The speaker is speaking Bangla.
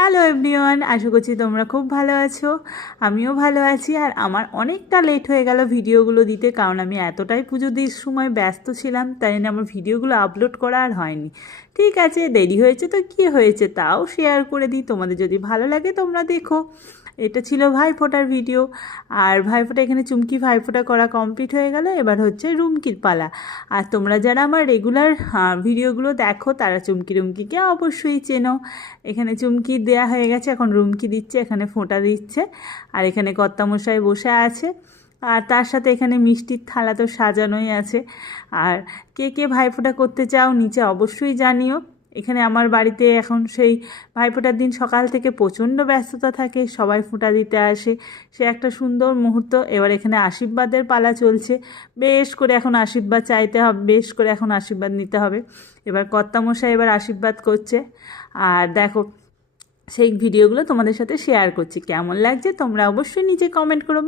হ্যালো এভরিওয়ান আশা করছি তোমরা খুব ভালো আছো। আমিও ভালো আছি। আর আমার অনেকটা লেট হয়ে গেল ভিডিওগুলো দিতে, কারণ আমি এতটাই পুজো দির সময় ব্যস্ত ছিলাম, তাই জন্য আমার ভিডিওগুলো আপলোড করা আর হয়নি। ঠিক আছে, দেরি হয়েছে তো কি হয়েছে তাও শেয়ার করে দিই। তোমাদের যদি ভালো লাগে তোমরা দেখো। এটা ছিল ভাইফোঁটার ভিডিও আর ভাইফোঁটা, এখানে চুমকি ভাইফোঁটা করা কমপ্লিট হয়ে গেল। এবার হচ্ছে রুমকির পালা। আর তোমরা যারা আমার রেগুলার ভিডিওগুলো দেখো, তারা চুমকি রুমকিকে অবশ্যই চেনো। এখানে চুমকি দেয়া হয়ে গেছে। এখন রুমকি দিচ্ছে, এখানে ফোঁটা দিচ্ছে। আর এখানে কর্তামশাই বসে আছে। আর তার সাথে এখানে মিষ্টির থালা তো সাজানোই আছে। আর কে কে ভাইফোঁটা করতে চাও নিচে অবশ্যই জানিও। এখানে আমার বাড়িতে এখন সেই ভাইফোঁটার দিন সকাল থেকে প্রচণ্ড ব্যস্ততা থাকে, সবাই ফোঁটা দিতে আসে। সে একটা সুন্দর মুহূর্ত। এবার এখানে আশীর্বাদের পালা চলছে। বেশ করে এখন আশীর্বাদ চাইতে হবে, বেশ করে এখন আশীর্বাদ নিতে হবে। এবার কর্তামশাই এবার আশীর্বাদ করছে। আর দেখো সেই ভিডিওগুলো তোমাদের সাথে শেয়ার করছি। কেমন লাগছে তোমরা অবশ্যই নিচে কমেন্ট করো।